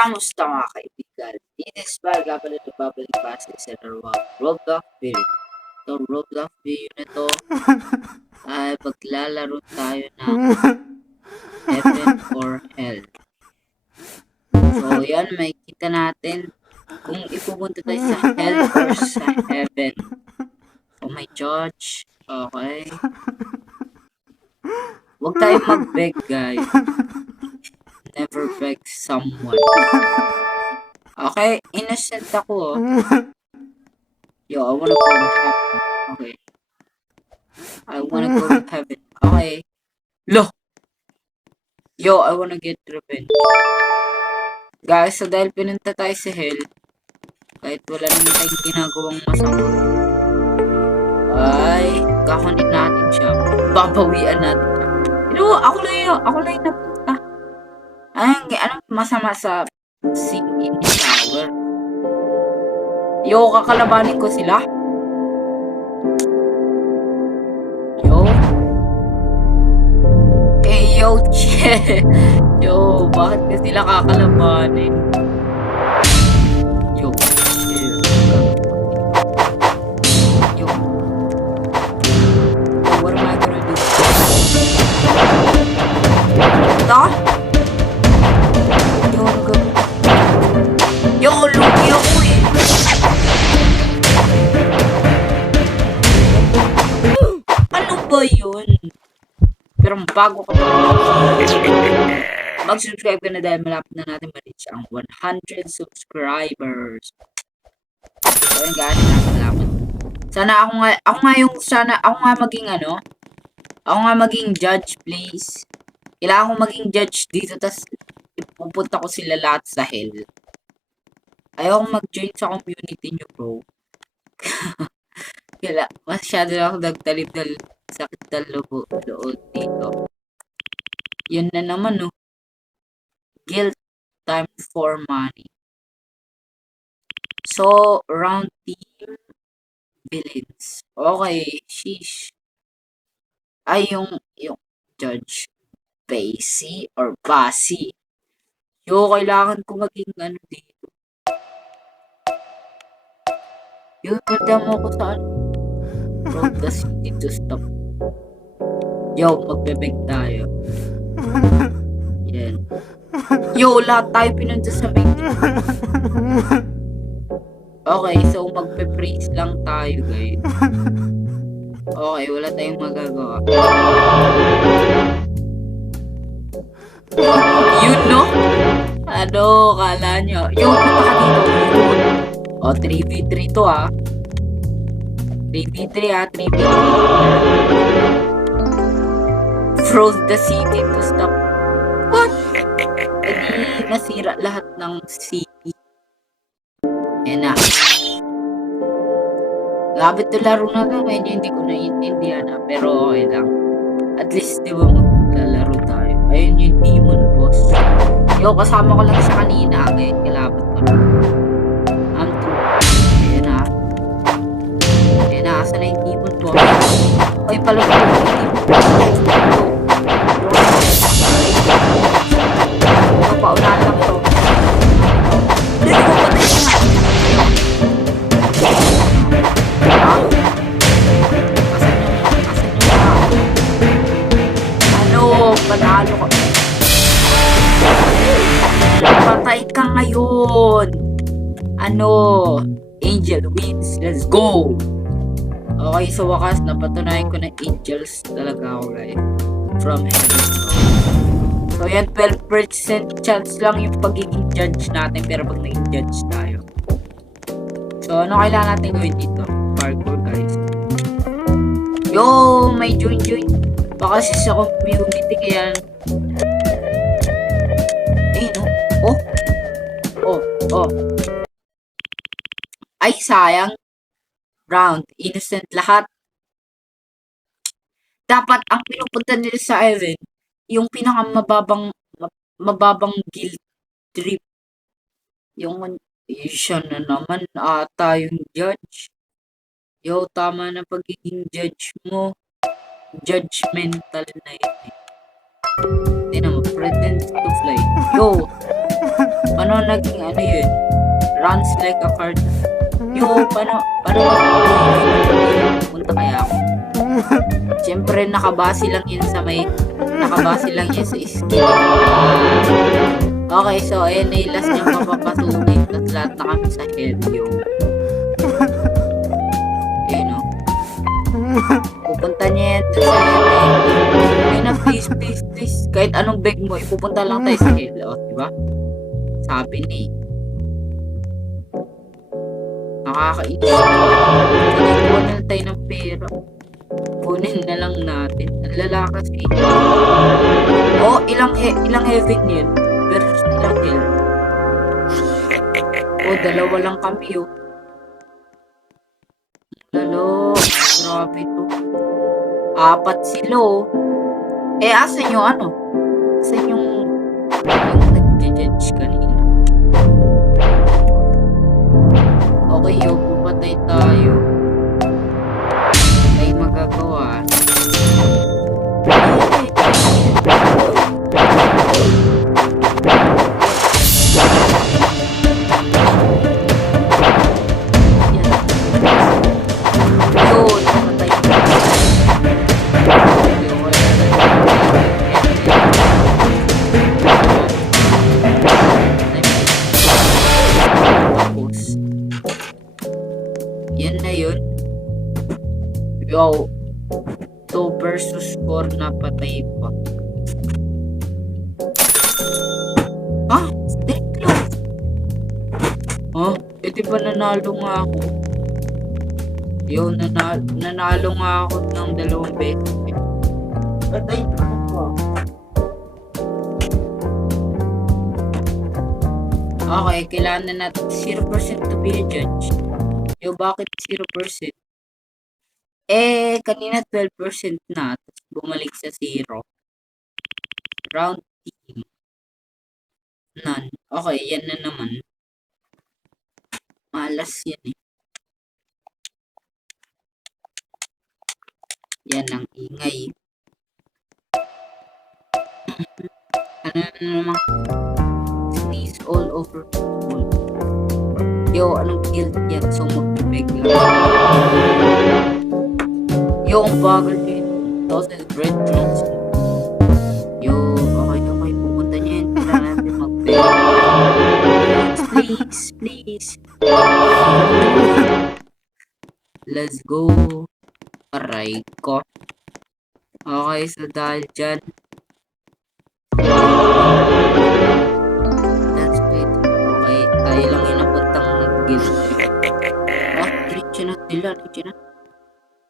Kamusta mga kaibigan? This is babalik pa sa Roblox video. So Roblox video na to ay paglalaro tayo ng Heaven or Hell. So yan, makikita natin kung ipupunta tayo sa Hell or sa Heaven. So may judge. Okay. Huwag tayo mag-beg, guys. Never beg someone. Okay, innocent ako. Yo, I wanna go to heaven. Okay. I wanna go to heaven. Okay. Lo! Yo, I wanna get revenge. Guys, so dahil pinunta tayo sa hell, kahit wala naman tayong ginagawang masama, ay, kakanit natin siya. Babawian natin siya. You know, ako lang yung napunta. Ay, anong masama sa singing tower? Yo, kakalabanin ko sila. Yo. Eh, yo, che. Yo, bakit ka sila kakalabanin? Yo. Yo. What am I gonna do? Ito? Yo, ano gawin? Yo, lugi ako eh. Ano ba yun? Pero bago ka pa mag-subscribe ka na dahil malapit na natin ma-reach ang 100 subscribers. So yun guys, salamat. Sana ako nga maging judge please. Kailangan ko maging judge dito tas pupunta ko sila lahat sa hell. Ayaw kong mag-join sa community nyo bro. Masyado na ako nagtalib na sakit na loob dito. Yun na naman no. Guilt time for money. So, round team villains. Okay, sheesh. Ay, yung judge. Basie or Basie. Yo, kailangan ko maging ano dito. Yo, pwede mo ko sa road the city to stop. Yo, magbebeg tayo. Yan. Yo, lahat tayo pinunta sa main. Okay, so magpe-praise lang tayo, guys. Okay, wala tayong magagawa. Yun, no? Ano, kala nyo? Yo, punta ka dito. O, 3v3 to, ah. 3v3, ah. 3v3. Froze the city to stop. What? Edi, nasira lahat ng city. Yan na. Grabe ito laro na to. Medyo hindi ko naiintindihan na. Pero okay lang. At least, di ba maglalaro tayo. Ayun yung demon boss. Yo, kasama ko lang siya kanina. Ngayon, kalaban ko lang. I'm true. Ayan na. Ayan na. Asa na yung demon boss? Ay, pala ko yung demon boss. Paunahan lang to. Hindi ko patay siya. Ha? Asan yung ano? Panalo ko. Patay ka ngayon. Ano? Angel wins. Let's go. Okay, sa wakas, napatunayan ko na angels talaga ako guys. From heaven. So yan, 12% chance lang yung pagiging judge natin pero pag naging judge tayo. So ano kailangan natin gawin dito? Parkour guys. Yo, may join. Baka sa community kaya... Eh no? Oh. Ay, sayang. Round. Innocent lahat. Dapat ang pinupunta nila sa heaven yung pinakamababang guilt trip. Yung siya na naman ata yung judge. Yo, tama na pagiging judge mo. Judgmental na yun. Hindi naman, pretend to fly. Yo, Paano naging ano yun? Runs like a card. Yo, paano punta kaya ako? Siyempre, nakabase lang yun sa skill. Okay, so, ayan na yung last niyang mapapasukin. Tapos lahat na kami sa head, yo. Ayun, no? Pupunta niya yan sa head. Ayun na, please. Kahit anong beg mo, ipupunta lang tayo sa head. O, diba? Sabi ni. Nakakainis. Kunin na tayo ng pera. Kunin na lang natin. Ang lalakas eh. Oh, ilang heaven yun? Versus ilang hill. Oh, dalawa lang kami oh. Lalo. Grabe to. 4 sila oh. Eh, asan yung ano? Asan yung nag-judge kanina? Okay, yo, pupatay tayo. May magagawa. Yan na yun. Yo, 2 versus 4 na patay pa. Ah, stick close. Oh, edi ba nanalo nga ako? Yo, nanalo nga ako ng 2 beses. Patay pa ako. Okay, kailangan na natin 0% to be a judge. Yo, bakit 0%? Eh, kanina 12% na. Tapos bumalik sa 0. Round team. None. Okay, yan na naman. Malas yan eh. Yan ang ingay. Ano na naman? Sneeze all over the wall. Yo, anong guilt yan? So, magbibig lang. Yo, ang bagal din. Toasted bread crumbs. Yo, okay. Pupunta niya yun. Kailangan natin mag-beg. Please. Let's go. Aray ko. Okay, so dahil dyan. That's it. Okay, tayo lang yung napuntang nag-guild. Ah, reach na.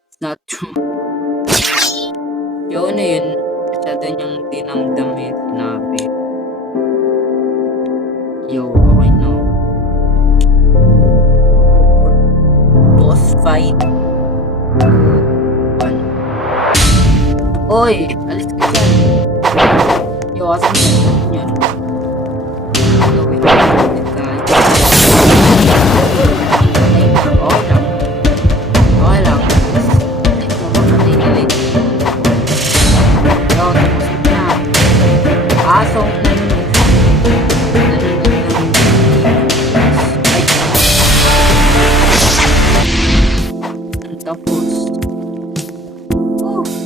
It's not true. Yun na yun. Masyado niyang dinamdam yung sinabi. Yo, okay na. Boss fight. 1. Oy, alis ka dyan. Yo, asan yan? Gawin ko natin guys. Okay lang. Alis mo ba natin galit? Yo, tapos na. Asong tapos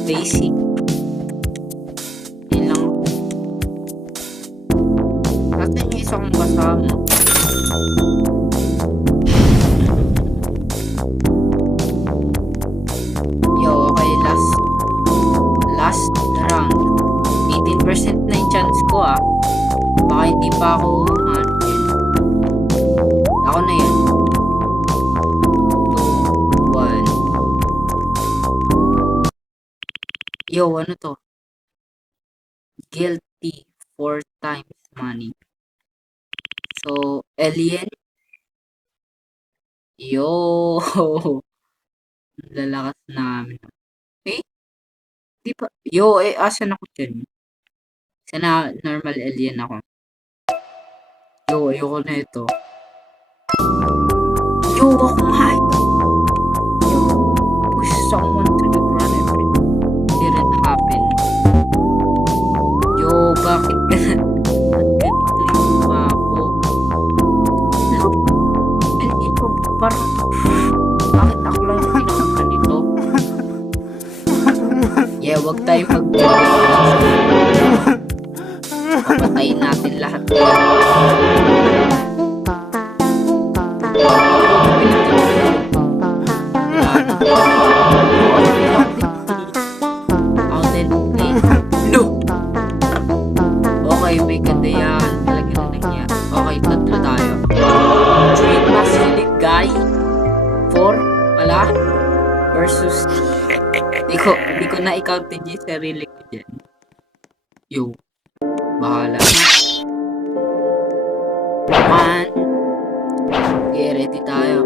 basic yun lang kasi yung isang kasama yo okay last round 18% na yung chance ko baka hindi pa ako ako na yun. Yo, ano to? Guilty 4 times money. So, alien. Yo! Lalakas namin. Eh? Di pa. Yo, asan ako dyan? Sana normal alien ako. Yo, ayoko na ito. Yo, ako hayop. Yo, push someone to the ground. Didn't happen. Yo, bakit ganito yung ako? parang, bakit ako lang yung pinakakan nito? Yeah, wag tayo papatayin natin lahat yan. No! Okay, may ganda yan. Talaga na yan. Okay, tatlo tayo. 3 Basilic guy. 4 pala. Versus Hindi ko na i-countin yung sarili ko dyan. Yo. Bahala. 1. Okay, ready tayo.